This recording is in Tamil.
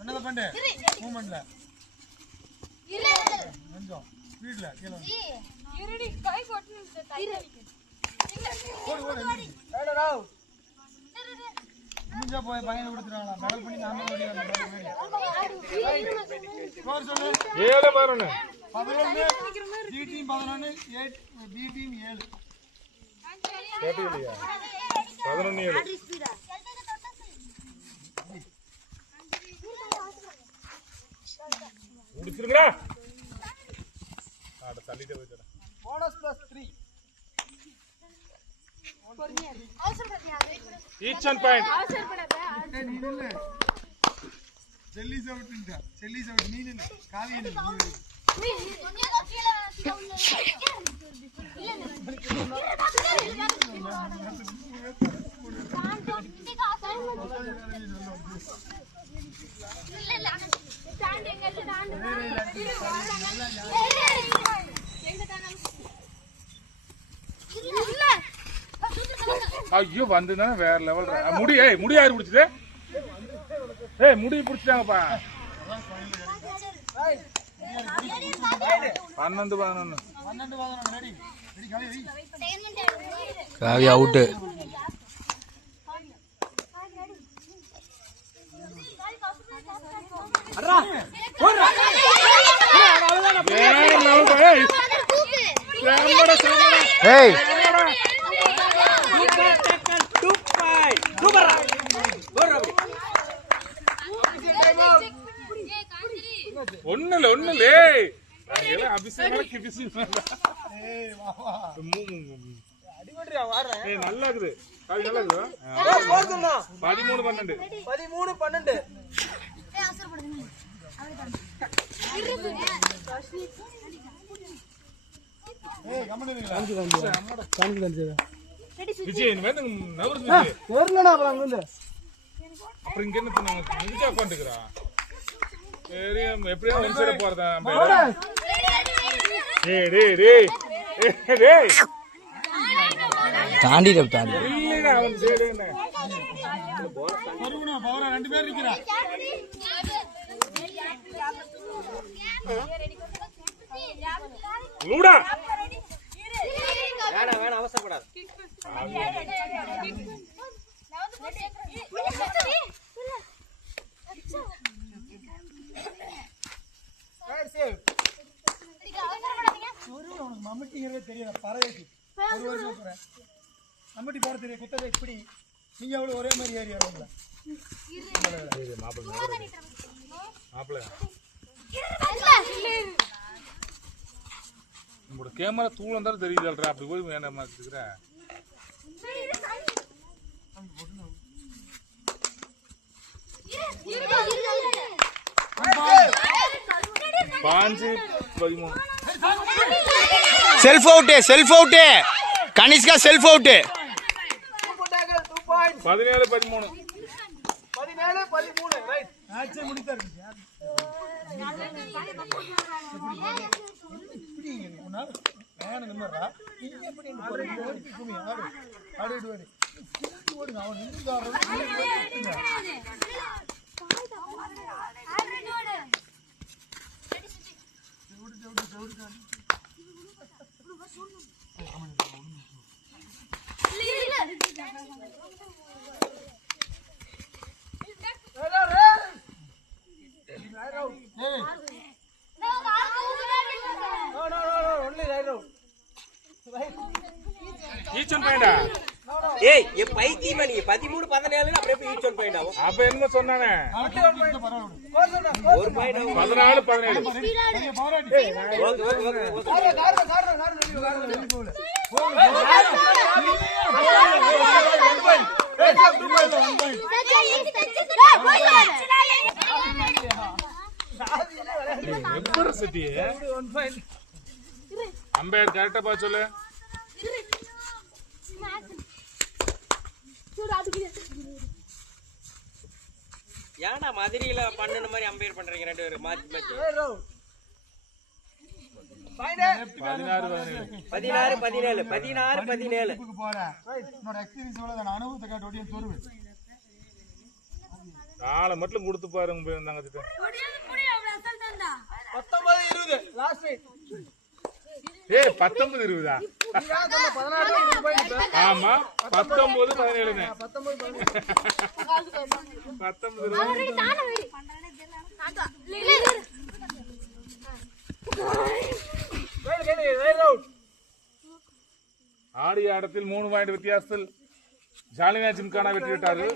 என்னத பண்ணு மூமெண்ட்ல கொஞ்சம் ஸ்பீட்ல கீழ இருடி கை கொட்டுது டைட் ஓடு ஓடு ஏடா முஞ்சா போய் பையனை கொடுத்துறாங்களா மெடல் பண்ணி நாம ஓடி வந்த ஸ்கோர் சொல்லு 7 11 11 டி டீம் 11 8 பி டீம் 7 கேட்டியா 11 7 முடிச்சிருங்கடா ஆட தள்ளிட்டே போய்டா bonus +3 each one point jelly savutunda jelly savut neenil kaaviyil ஐயோ வந்துனா வேற லெவல் முடி முடி யாரு பிடிச்சது முடி பிடிச்சிட்டாங்கப்பா 12 11 ரெடி காவி அவுட் அடடா போறா ஏய் ஒண்ணுல அபிஷேகம் நல்லா இருக்குது 13 12 விஜய் அப்புறம் இங்க என்ன பண்ணாங்க எப்படியா ஒரு சைட போறதா தாண்டி ரெண்டு பேர் நிக்கிறா லூடா வேணாம் அவசரப்படாத மம்முட்டிங்கிறதே தெரியல பறவைக்கு ஒரு வருஷம் போறேன் மம்முட்டி போட தெரியும் குத்ததை இப்படி நீங்க அவ்வளவு ஒரே மாதிரி ஏறி வருவீங்களா மாப்பிள்ள நம்மளோட கேமரா தூள் வந்தாலும் தெரியுதுல்றா அப்படி போய் வேண்டாம் இருக்கிற self out Kanishka self out 17 13 right match முடிச்சாரு இப்படி நிம்மறா இங்க எப்படி குமி ஆடு ஆடு ஓடுங்க அவன் நின்னுறாரு ஏய் ஏ பைத்தியமா நீ 13 14 அப்படியே போய் ஈச் ஒன் பாயிண்ட் ஆகும் அப்ப என்ன சொன்னானே ஒரு பாயிண்ட் 14 17 எப்படி சத்தி அம்பேர் கரெக்டா பா சொல்லு ஏன்டா மதுரையில பண்ணன மாதிரி அம்பேர் பண்றீங்க ரெண்டு பேரும் மாத்தி மாத்தி பதினாறு போறேன் என்னோட எக்ஸ்பீரியன்ஸ் எவ்வளவு நான் அனுபவத்தை கேட்டு ஒட்டியும் தருவேன் நாளை மட்டும் கொடுத்து பாருங்க இருந்தாங்க 19-20 லாஸ்ட் ரைட் ஏய் 19-20 ஆமா 19-17 ஆடிய ஆட்டத்தில் 3 பாயிண்ட் வித்தியாசத்தில் ஜாலினா ஜிம்கானா வெற்றி பெற்றார்கள்